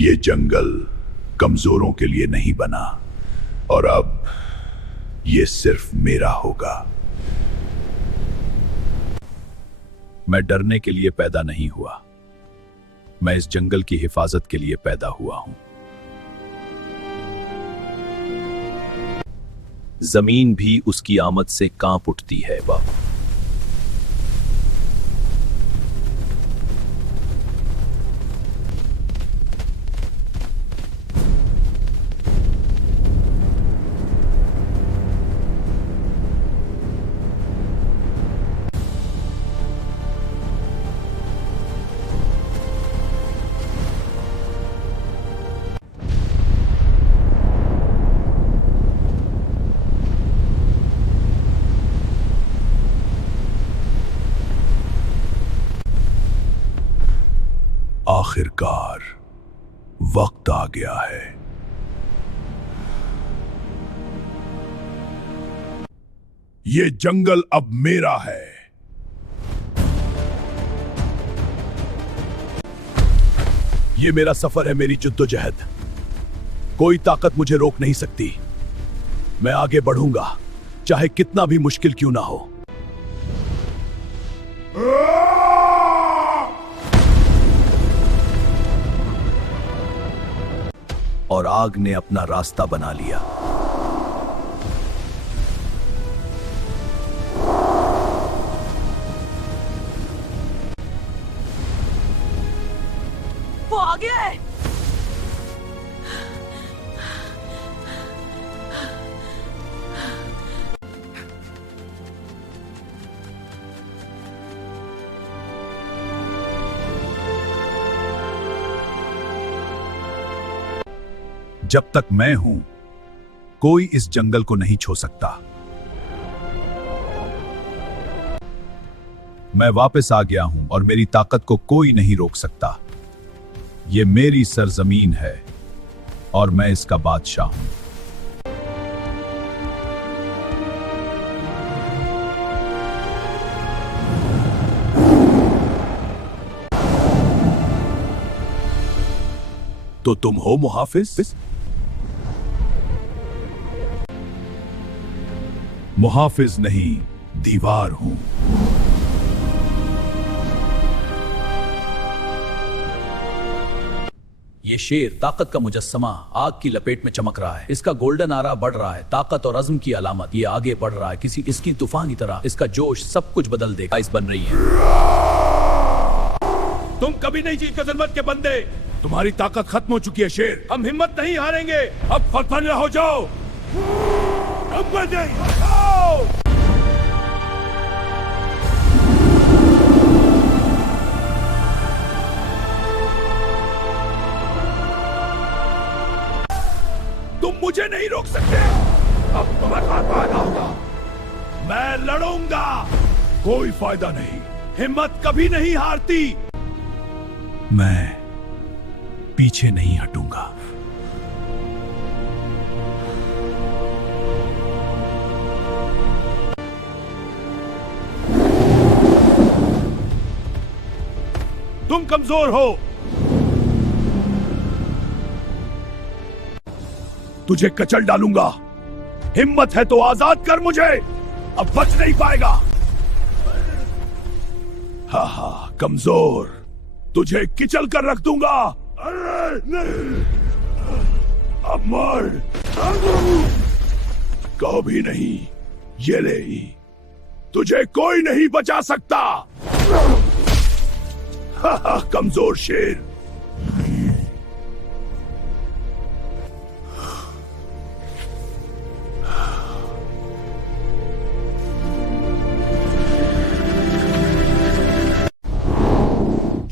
ये जंगल कमजोरों के लिए नहीं बना और अब ये सिर्फ मेरा होगा। मैं डरने के लिए पैदा नहीं हुआ, मैं इस जंगल की हिफाजत के लिए पैदा हुआ हूं। जमीन भी उसकी आमद से कांप उठती है बाबा। आखिरकार वक्त आ गया है। ये जंगल अब मेरा है। ये मेरा सफर है, मेरी जद्दोजहद। कोई ताकत मुझे रोक नहीं सकती। मैं आगे बढ़ूंगा, चाहे कितना भी मुश्किल क्यों ना हो। और आग ने अपना रास्ता बना लिया। वो आ गया है। जब तक मैं हूं, कोई इस जंगल को नहीं छू सकता। मैं वापस आ गया हूं और मेरी ताकत को कोई नहीं रोक सकता। यह मेरी सरजमीन है और मैं इसका बादशाह हूं। तो तुम हो मुहाफिज? मुहाफिज नहीं, दीवार हूं। ये शेर ताकत का मुजस्समा आग की लपेट में चमक रहा है। इसका गोल्डन आरा बढ़ रहा है, ताकत और अज़्म की अलामत। ये आगे बढ़ रहा है किसी इसकी तूफान की तरह। इसका जोश सब कुछ बदल देगा। इस बन रही है। तुम कभी नहीं जीत ज़ुल्मत के बंदे। तुम्हारी ताकत खत्म हो चुकी है शेर। हम हिम्मत नहीं हारेंगे। अब फतफना हो जाओ। तुम मुझे नहीं रोक सकते। अब तुम्हें फायदा होगा। मैं लड़ूंगा। कोई फायदा नहीं। हिम्मत कभी नहीं हारती। मैं पीछे नहीं हटूंगा। तुम कमजोर हो। तुझे कचल डालूंगा। हिम्मत है तो आजाद कर मुझे। अब बच नहीं पाएगा। हा हा, कमजोर। तुझे किचल कर रख दूंगा। नहीं। अब मर। कभी नहीं। ये ले, तुझे कोई नहीं बचा सकता। हा हा, कमजोर शेर।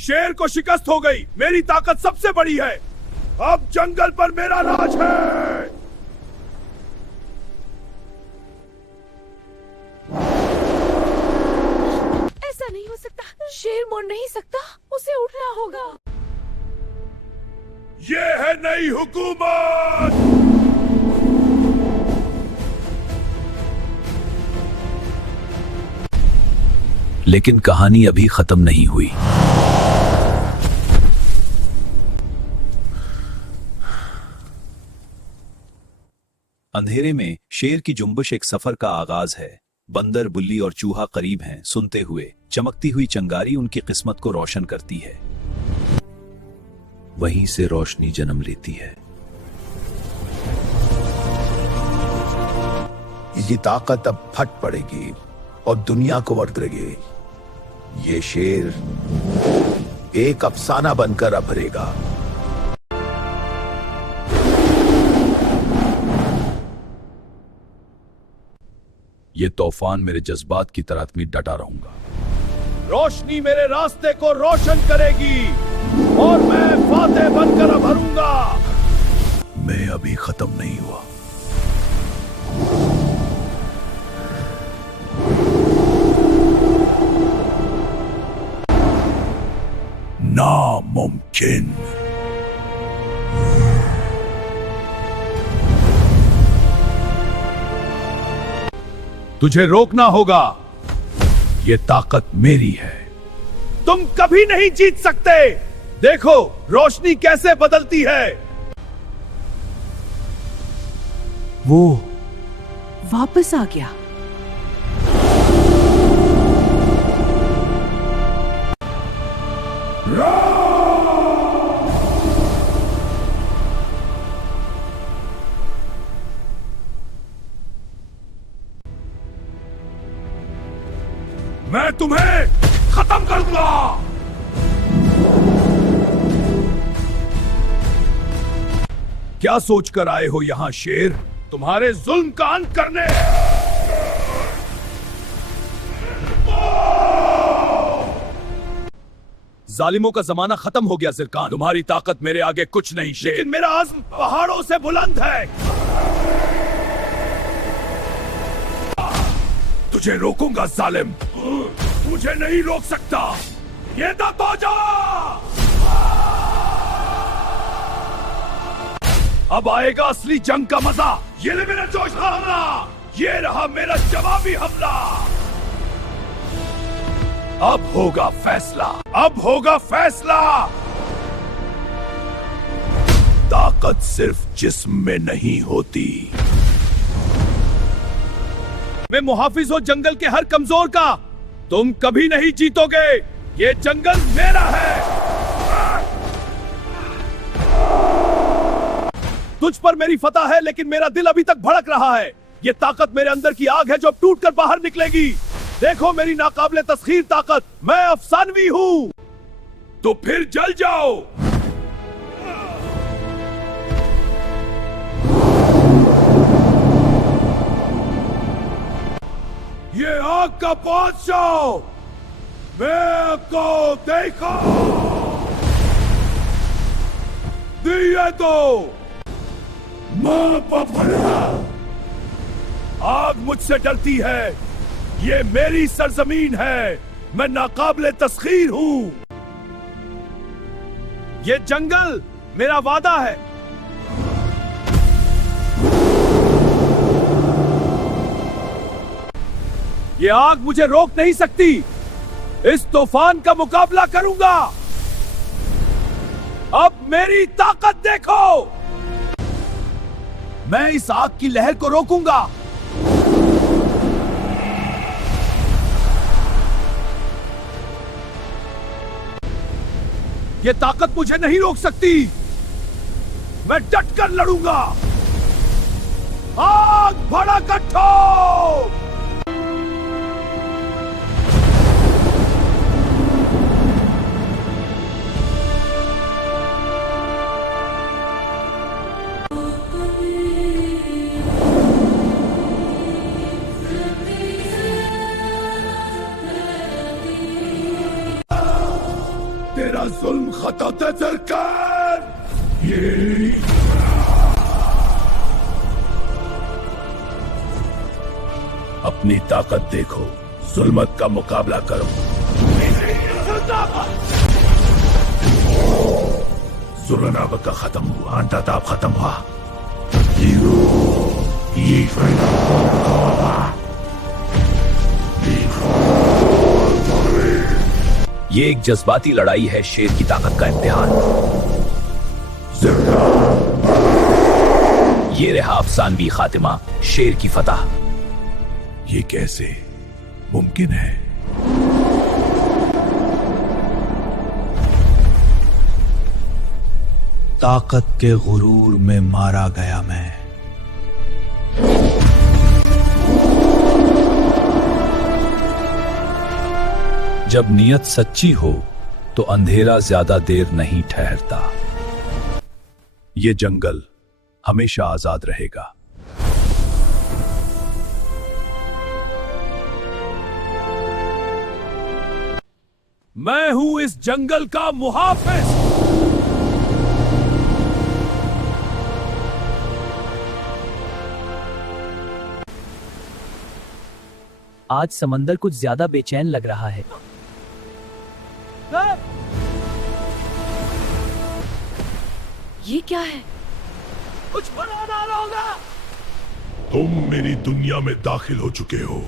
शेर को शिकस्त हो गई। मेरी ताकत सबसे बड़ी है। अब जंगल पर मेरा राज है। ऐसा नहीं हो सकता। शेर मुड़ नहीं सकता। उसे उठना होगा। ये है नई हुकूमत। लेकिन कहानी अभी खत्म नहीं हुई। अंधेरे में शेर की जुम्बश एक सफर का आगाज है। बंदर, बुल्ली और चूहा करीब हैं, सुनते हुए। चमकती हुई चिंगारी उनकी किस्मत को रोशन करती है। वहीं से रोशनी जन्म लेती है। ये ताकत अब फट पड़ेगी और दुनिया को बदलेगी। ये शेर एक अफसाना बनकर अभरेगा। ये तूफान मेरे जज्बात की तरह में डटा रहूंगा। रोशनी मेरे रास्ते को रोशन करेगी और मैं फातेह बनकर अभरूंगा। मैं अभी खत्म नहीं हुआ। नामुमकिन। तुझे रोकना होगा। ये ताकत मेरी है। तुम कभी नहीं जीत सकते। देखो रोशनी कैसे बदलती है। वो वापस आ गया। मैं तुम्हें खत्म कर दूंगा। क्या सोचकर आए हो यहां शेर? तुम्हारे जुल्म का अंत करने। जालिमों का जमाना खत्म हो गया सिरकान। तुम्हारी ताकत मेरे आगे कुछ नहीं शेर। लेकिन मेरा आज़म पहाड़ों से बुलंद है। तुझे रोकूंगा जालिम। मुझे नहीं रोक सकता। ये दबोजा। अब आएगा असली जंग का मजा। ये ले मेरा जोश का हमला। ये रहा मेरा जवाबी हमला। अब होगा फैसला। अब होगा फैसला। ताकत सिर्फ जिस्म में नहीं होती। मैं मुहाफिज हूं जंगल के हर कमजोर का। तुम कभी नहीं जीतोगे। ये जंगल मेरा है। तुझ पर मेरी फतह है, लेकिन मेरा दिल अभी तक भड़क रहा है। ये ताकत मेरे अंदर की आग है जो अब टूट कर बाहर निकलेगी। देखो मेरी नाकाबिले तस्खीर ताकत। मैं अफसानवी हूं। तो फिर जल जाओ। ये आग का बादशाह मैं को देखो। दिए तो मां पपड़ा। आग मुझसे डरती है। ये मेरी सरजमीन है। मैं नाकाबिले तस्खीर हूं। ये जंगल मेरा वादा है। ये आग मुझे रोक नहीं सकती। इस तूफान का मुकाबला करूंगा। अब मेरी ताकत देखो। मैं इस आग की लहर को रोकूंगा। ये ताकत मुझे नहीं रोक सकती। मैं डट कर लड़ूंगा। आग भड़क ठोक। तेरा जुल्म खत्म है सरकार। ये अपनी ताकत देखो। जुल्मत का मुकाबला करो। जुल्म अब का खत्म हुआ। अंतताप खत्म हुआ। ये एक जज्बाती लड़ाई है, शेर की ताकत का इम्तिहान। ये रहा अफसानवी खातिमा, शेर की फतह। ये कैसे मुमकिन है? ताकत के गुरूर में मारा गया मैं। जब नियत सच्ची हो तो अंधेरा ज्यादा देर नहीं ठहरता। ये जंगल हमेशा आजाद रहेगा। मैं हूं इस जंगल का मुहाफिज। आज समंदर कुछ ज्यादा बेचैन लग रहा है। ये क्या है? कुछ बना डालोगा। तुम मेरी दुनिया में दाखिल हो चुके हो।